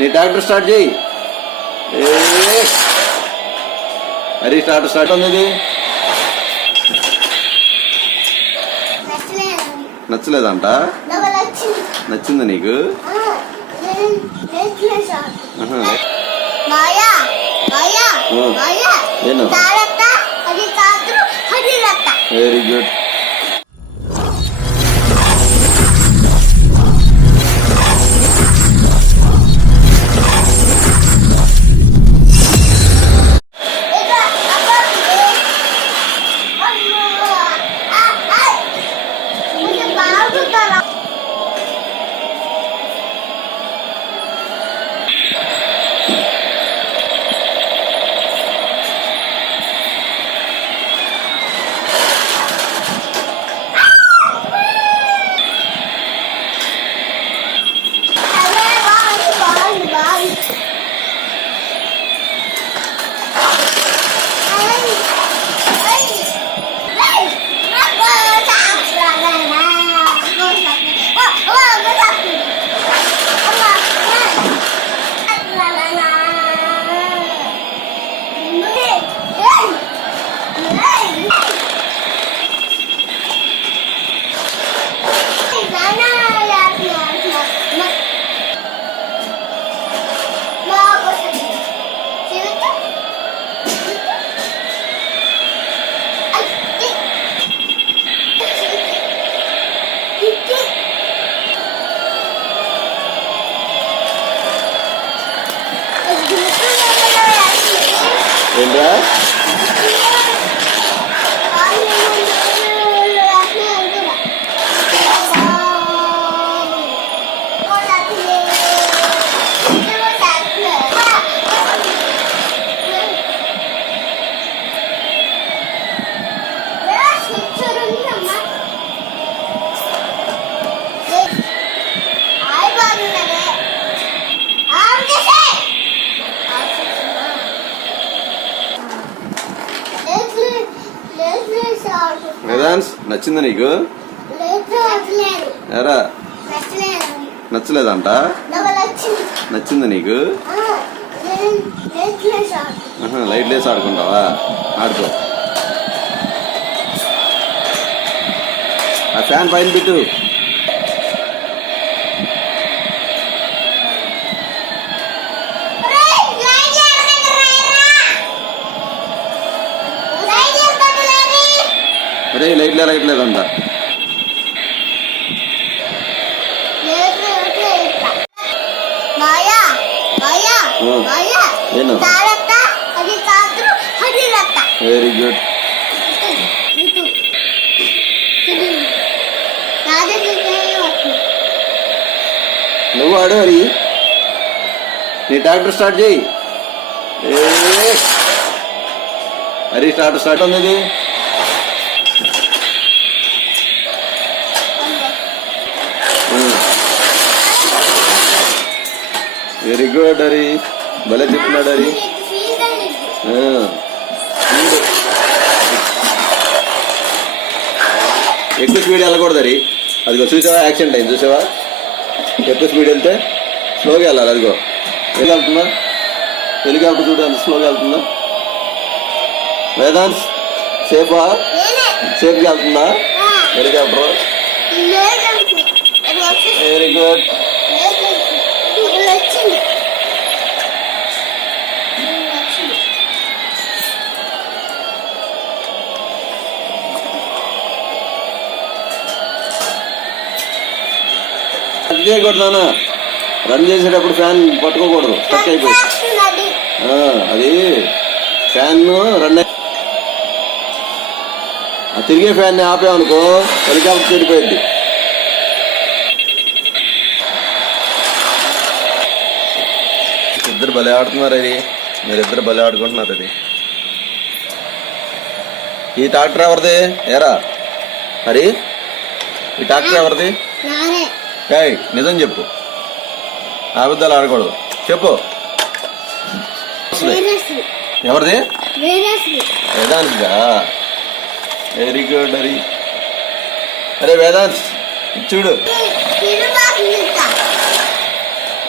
నీ tractor start చేయి. ఏ. అరే స్టార్ట్ స్టార్ట్ ఉంది ఇది? నచ్చలేదు నచ్చలేదంట? నచ్చింది నీకు? ఆ, నేను Amen. వేదాన్స్ నచ్చింది నీకు? ఎరా? నచ్చలేదంట? నచ్చింది. నీకు? లైట్ లేసి ఆడుకుంటావా? ఆడుకో. ఆ ఫ్యాన్ పైన పెట్టు. అరే లైట్ లే లైట్ లేదంట ಏನು? అది అది వెరీ గుడ్ నువ్వు ఆడు హరి నీ ట్రాక్టర్ స్టార్ట్ చేయి. హరి స్టార్ట్ స్టార్ట్ ఉంది ఇది వెరీ గుడ్ హరి భలే చెప్తున్నాడు హరి. ఎక్కువ స్పీడ్ వెళ్ళకూడదు హరి అదిగో చూసావా? యాక్సిడెంట్ అయింది చూసావా? ఎక్కువ స్పీడ్ వెళ్తే స్లోగా వెళ్ళాలి అదిగో. ఎలా వెళ్తుందా? హెలికాప్టర్ చూడు అంత స్లోగా వెళ్తుందా? వేదాంత్ సేఫా? సేఫ్గా వెళ్తుందా? హెలికాప్టర్. వెరీ గుడ్ వచ్చింది రన్ చేయకూడదు నాన్న రన్ చేసేటప్పుడు ఫ్యాన్ పట్టుకోకూడదు. స్టక్ అయిపోయి. ఆ, అది ఫ్యాన్ రన్ అయి- ఆ తిరిగే ఫ్యాన్ ఆపామనుకో హెలికాప్టర్ చెడిపోయింది ఇద్దరు భలే ఆడుతున్నారు అది. మీరిద్దరు భలే ఆడుకుంటున్నారు అది. ఈ ట్రాక్టర్ ఎవరిది? ఏరా? మరి ఈ ట్రాక్టర్ ఎవరిది? నానే. ఏయ్ నిజం చెప్పు. అబద్ధాలు ఆడకూడదు. చెప్పు. ఎవరిది? వేదాంత్గా వెరీ గుడ్ హరి అరే వేదాంత్ చూడు.